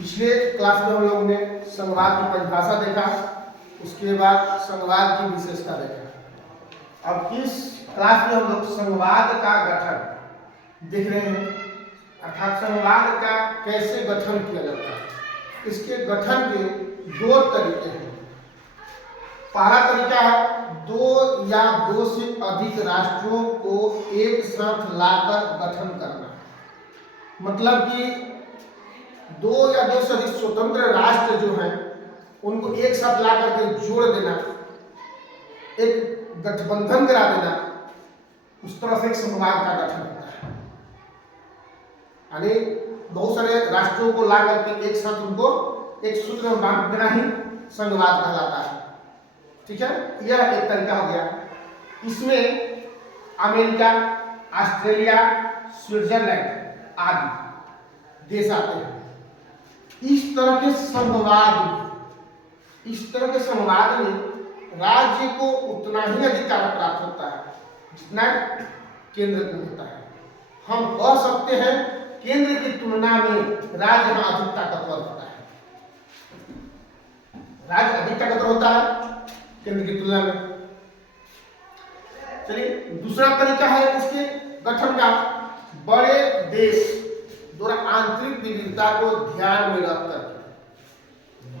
पिछले क्लास में हम लोगों ने संघवाद की परिभाषा देखा, उसके बाद संघवाद की विशेषता देखा। अब इस क्लास में हम लोग संघवाद का गठन देख रहे हैं, अर्थात संघवाद का कैसे गठन किया जाता है। इसके गठन के दो तरीके हैं। पहला तरीका है दो या दो से अधिक राष्ट्रों को एक साथ लाकर गठन करना, मतलब कि दो या दो से अधिक स्वतंत्र राष्ट्र जो हैं उनको एक साथ ला करके जोड़ देना, एक गठबंधन करा देना, उस तरह से एक संघवाद का गठन होता है। यानी बहुत सारे राष्ट्रों को ला करके एक साथ उनको एक सूत्र में बांध देना ही संघवाद कहलाता है। ठीक है, यह एक तरीका हो गया। इसमें अमेरिका, ऑस्ट्रेलिया, स्विट्जरलैंड आदि देश आते हैं। इस तरह के संघवाद में राज्य को उतना ही अधिकार प्राप्त होता है जितना केंद्र को होता है। हम कह सकते हैं केंद्र की तुलना में राज्य में अधिक ताकतवर होता है। राज्य अधिक ताकतवर होता है केंद्र की तुलना में। चलिए, दूसरा तरीका है इसके गठन का, बड़े देश द्वारा आंतरिक विविधता को ध्यान में रखकर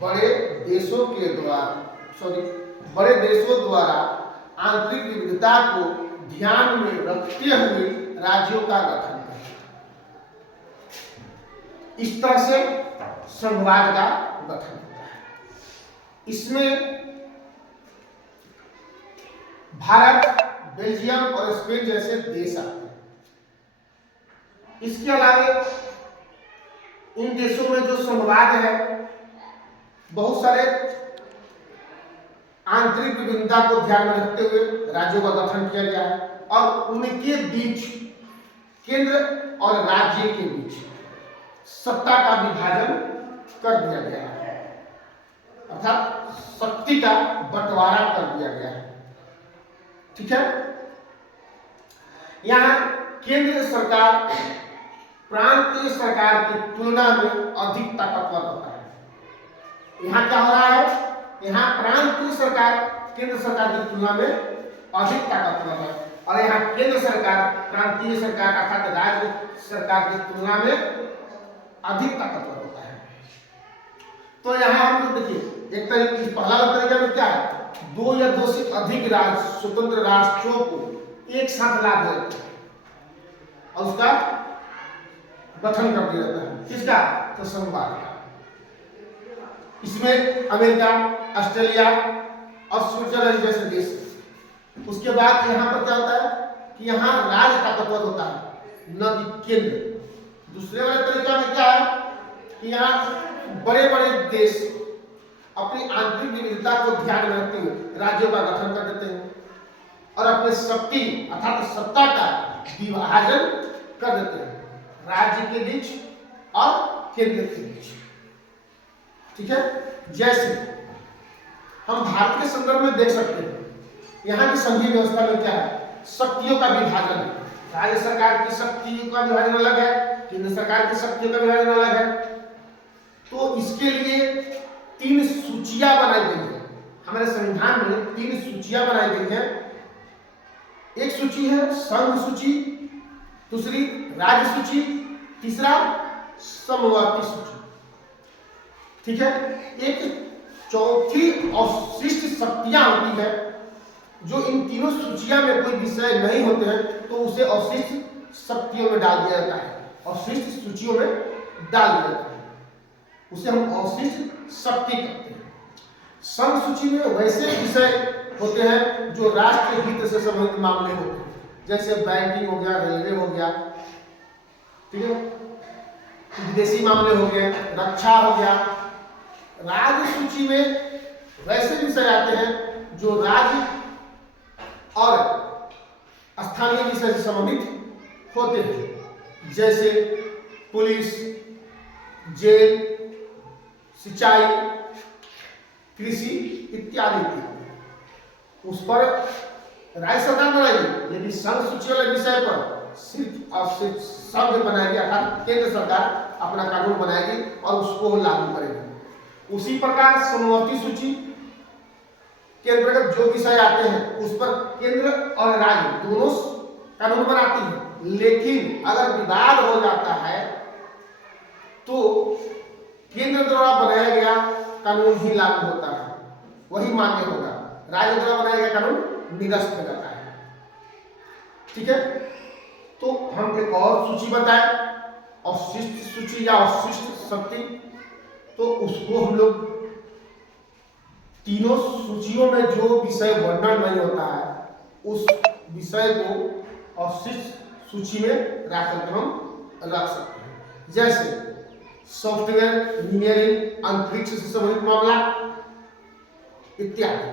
बड़े देशों द्वारा आंतरिक विविधता को ध्यान में रखते हुए राज्यों का गठन करें। इस तरह से संघवाद का गठन होता है। इसमें भारत, बेल्जियम और स्पेन जैसे देश आते हैं। इसके अलावा इन देशों में जो संघवाद है, बहुत सारे आंतरिक विभिन्नता को ध्यान में रखते हुए राज्यों का गठन किया गया है और उनके बीच, केंद्र और राज्य के बीच सत्ता का विभाजन कर दिया गया है, अर्थात शक्ति का बंटवारा कर दिया गया है। ठीक है, यहां केंद्र सरकार प्रांतीय सरकार की तुलना में अधिक ताकतवर होता है। यहां क्या हो रहा है, यहां प्रांतीय सरकार केंद्र सरकार की तुलना में अधिक ताकतवर है और यहां केंद्र सरकार प्रांतीय सरकार अर्थात राज्य सरकार की तुलना में अधिक ताकतवर होता है। तो यहां हम लोग देखिए, एक तरीके पहला तरीका में क्या है, दो या दो से अधिक स्वतंत्र राष्ट्रों को एक साथ ला दिया जाता है और उसका गठन कर दिया जाता है। किसका? तो संघवाद का। इसमें अमेरिका, ऑस्ट्रेलिया और स्विट्जरलैंड जैसे देश। उसके बाद यहाँ पर क्या होता है कि यहाँ राज्य ताकतवर होता है, न कि केंद्र। दूसरे वाले तरीका में क्या है कि यहाँ बड़े बड़े देश अपनी आंतरिक विविधता को ध्यान में रखते हुए राज्यों का गठन कर देते हैं और अपने शक्ति अर्थात सत्ता का विभाजन कर देते हैं राज्य के बीच और केंद्र के बीच। ठीक है, जैसे हम भारत के संदर्भ में देख सकते हैं, यहाँ की संघीय व्यवस्था में क्या है, शक्तियों का विभाजन है। राज्य सरकार की शक्ति का विभाजन अलग है, केंद्र सरकार की शक्तियों का विभाजन अलग है। तो इसके लिए 3 सूचियां बनाई गई है। हमारे संविधान में 3 सूचियां बनाई गई हैं। एक सूची है संघ सूची, दूसरी राज्य सूची, तीसरा समवर्ती सूची। ठीक है, एक चौथी अवशिष्ट शक्तियां होती है, जो इन तीनों सूचियां में कोई विषय नहीं होते हैं तो उसे अवशिष्ट शक्तियों में डाल दिया जाता है, अवशिष्ट सूचियों में डाल दिया जाता है, उसे हम अवशिष्ट शक्ति कहते हैं। संघ सूची में वैसे विषय होते हैं जो राष्ट्र हित से संबंधित मामले होते हैं, जैसे बैंकिंग हो गया, रेलवे हो गया, ठीक है, विदेशी मामले हो गए, रक्षा हो गया। राज्य सूची में वैसे विषय आते हैं जो राज्य और स्थानीय विषय से संबंधित होते हैं, जैसे पुलिस, जेल, सिंचाई, कृषि इत्यादि। उस पर राज्य सरकार बनाएगी, लेकिन संघ सूची वाले विषय पर सिर्फ और सिर्फ संघ बनाएगी, अर्थात केंद्र सरकार अपना कानून बनाएगी और उसको लागू करेगी। उसी प्रकार समवर्ती सूची के अंतर्गत जो विषय आते हैं उस पर केंद्र और राज्य दोनों कानून बनाती है, लेकिन अगर विवाद हो जाता है तो केंद्र द्वारा बनाया गया कानून ही लागू होता है, वही मान्य होगा। राज्य द्वारा बनाया गया कानून निरस्त हो जाता है। ठीक है, तो हम एक और सूची बताएं, अवशिष्ट सूची या अवशिष्ट शक्ति। तो उसको हम लोग तीनों सूचियों में जो विषय वर्णन नहीं होता है उस विषय को अवशिष्ट सूची में रख करके हम रख सकते हैं। जैसे सॉफ्टवेयर इंजीनियरिंग, अंतरिक्ष से संबंधित मामला इत्यादि।